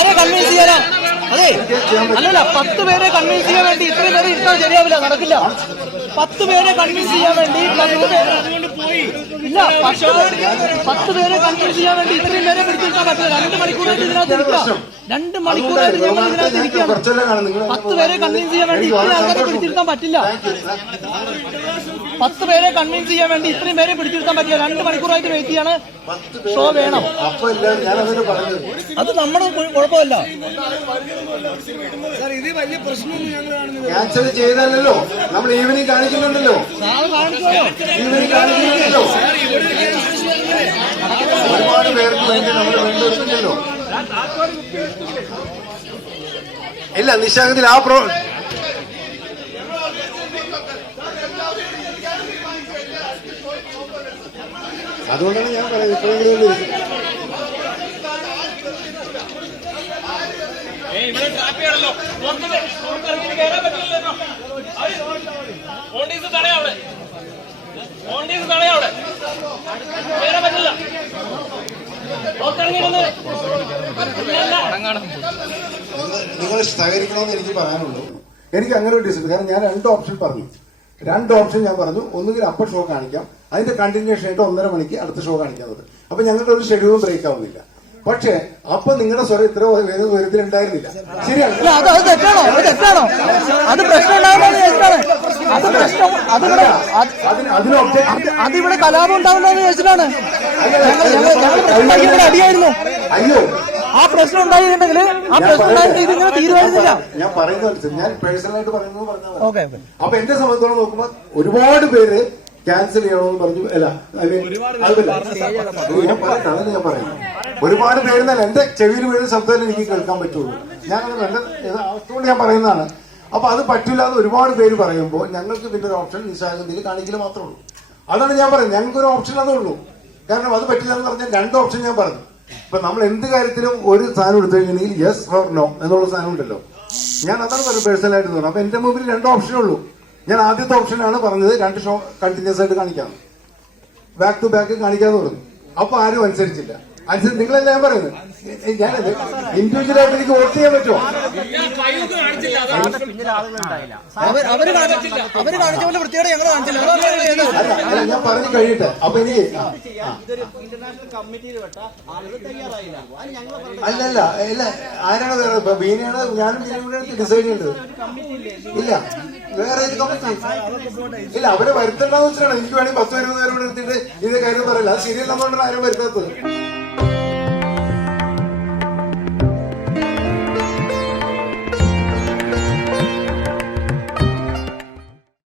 ആരെ കൺവിൻസ് ചെയ്യാനാ? അതെ, അല്ലല്ല, 10 പേരെ കൺവിൻസ് ചെയ്യാൻ വേണ്ടി ഇത്രയും പേരെ ഇരുത്താൻ ശരിയാവില്ല, നടക്കില്ല. 10 പേരെ കൺവിൻസ് ചെയ്യാൻ വേണ്ടി 10 പേരെ ഇല്ല, 10 പേരെ കൺവിൻസ് ചെയ്യാൻ വേണ്ടി ഇത്രയും പേരെ പിടിച്ചെടുക്കാൻ പറ്റില്ല. 2 മണിക്കൂറായിട്ട് ഇതിനകത്ത് ഇരിക്കാം. 2 മണിക്കൂറായിട്ട് ഞങ്ങൾ ഇതിനകത്ത് ഇരിക്കുകയാണ്. 10 പേരെ കൺവിൻസ് ചെയ്യാൻ വേണ്ടി ഇത്രയും ആൾക്കാരെ പിടിച്ചെടുക്കാൻ പറ്റില്ല. 10 പേരെ കൺവിൻസ് ചെയ്യാൻ വേണ്ടി ഇത്രയും പേരെ പിടിച്ചെടുക്കാൻ പറ്റില്ല. 2 മണിക്കൂറായിട്ട് വെയിറ്റ് ചെയ്യാണ്. ഷോ വേണം. അത് നമ്മുടെ കുഴപ്പമല്ല. ക്യാൻസൽ ചെയ്തല്ലോ, നമ്മൾ ഈവനിങ് കാണിക്കുന്നുണ്ടല്ലോ. ഈവനിങ് കാണിക്കുന്നുണ്ടല്ലോ, ഒരുപാട് പേർക്ക് വേണ്ടി നമ്മൾ വേണ്ടിവരുന്നുണ്ടല്ലോ. ഇല്ല, നിശാഗത്തിൽ ആ അതുകൊണ്ടാണ് ഞാൻ പറയുന്നത് ഇപ്പോഴെങ്കിലും നിങ്ങൾ സഹകരിക്കണമെന്ന് എനിക്ക് പറയാനുള്ളൂ. എനിക്ക് അങ്ങനെ ഒരു ഡിസിഷൻ, കാരണം ഞാൻ 2 ഓപ്ഷൻ പറഞ്ഞു. 2 ഓപ്ഷൻ ഞാൻ പറഞ്ഞു. ഒന്നുകിൽ അപ്പർ ഷോ കാണിക്കാം, അതിന്റെ കണ്ടിന്യൂഷൻ ആയിട്ട് 1.5 മണിക്ക് അടുത്ത ഷോ കാണിക്കാത്തത്. അപ്പൊ ഞങ്ങളുടെ ഒരു ഷെഡ്യൂളും ബ്രേക്ക് ആവുന്നില്ല. പക്ഷെ അപ്പൊ നിങ്ങളുടെ സ്വരം ഇത്ര ഉയരത്തിലുണ്ടായിരുന്നില്ല. ശരിയാണ്, അത് തെറ്റാണോ? അത് തെറ്റാണോ? അത് പ്രശ്നം അതിവിടെ കലാപം ഉണ്ടാവുന്നതെന്ന് ചോദിച്ചിട്ടാണ്. അടിയായിരുന്നു. അയ്യോ, ആ പ്രശ്നം ഉണ്ടായിട്ടുണ്ടെങ്കിൽ ആ പ്രശ്നം ഉണ്ടായിട്ട് ഇതിങ്ങനെ തീരുമാനിച്ചില്ല. ഞാൻ പറയുന്നത് ഞാൻ പേഴ്സണലായിട്ട് പറയുന്നത് പറഞ്ഞത്. അപ്പൊ എന്റെ സംബന്ധിച്ചോളം നോക്കുമ്പോ ഒരുപാട് പേര് ക്യാൻസൽ ചെയ്യണമെന്ന് പറഞ്ഞു. അല്ല, അതല്ല ഞാൻ പറയുന്നത്. ഒരുപാട് പേരുന്നല്ല, എന്റെ ചെവിയിൽ വീഴുന്ന ശബ്ദമല്ലേ എനിക്ക് കേൾക്കാൻ പറ്റുള്ളൂ. ഞാനത് എന്റെ അവസ്ഥകൊണ്ട് ഞാൻ പറയുന്നതാണ്. അപ്പൊ അത് പറ്റില്ല എന്ന് ഒരുപാട് പേര് പറയുമ്പോൾ ഞങ്ങൾക്ക് പിന്നെ ഒരു ഓപ്ഷൻ നിശാഗന്ധിയിൽ കാണിക്കൽ മാത്രമേ ഉള്ളൂ. അതാണ് ഞാൻ പറയുന്നത്. ഞങ്ങൾക്കൊരു ഓപ്ഷൻ അതേ ഉള്ളൂ. കാരണം അത് പറ്റില്ല എന്ന് പറഞ്ഞാൽ 2 ഓപ്ഷൻ ഞാൻ പറഞ്ഞു. ഇപ്പൊ നമ്മൾ എന്ത് കാര്യത്തിലും ഒരു സാധനം എടുത്തു കഴിഞ്ഞാൽ യെസ് ഓർ നോ എന്നുള്ള സാധനം ഉണ്ടല്ലോ. ഞാൻ അതാണ് പറയുന്നത് പേഴ്സണലായിട്ട് തോന്നുന്നു. അപ്പൊ എന്റെ മുമ്പിൽ 2 ഓപ്ഷനേ ഉള്ളൂ. ഞാൻ ആദ്യത്തെ ഓപ്ഷനാണ് പറഞ്ഞത് 2 ഷോ കണ്ടിന്യൂസ് ആയിട്ട് കാണിക്കാം, ബാക്ക് ടു ബാക്ക് കാണിക്കാന്ന് പറഞ്ഞു. അപ്പൊ ആരും അനുസരിച്ചില്ല. നിങ്ങളെല്ലാം ഞാൻ പറയുന്നത്, ഞാൻ ഇൻഡിവിജ്വലായിട്ട് എനിക്ക് വോട്ട് ചെയ്യാൻ പറ്റുമോ? അല്ല, ഞാൻ പറഞ്ഞു കഴിയട്ടെ. അപ്പൊ എനിക്ക് അല്ലല്ല ഇല്ല, ആരാണ് വേറെ? ഇപ്പൊ ബീനയാണ്, ഞാനും ബീനയും കൂടെ ഡിസൈഡ് ചെയ്യേണ്ടത്. ഇല്ല, വേറെ കമ്മിറ്റി ഇല്ല. അവരെ വരുത്തണ്ടെന്ന് വെച്ചിട്ടാണ്. എനിക്ക് വേണമെങ്കിൽ 10-20 പേരോട് എടുത്തിട്ട് ഇത് കാര്യം പറയില്ല. അത് ശരിയല്ലെന്നുകൊണ്ടാണ് ആരും വരുത്താത്തത്.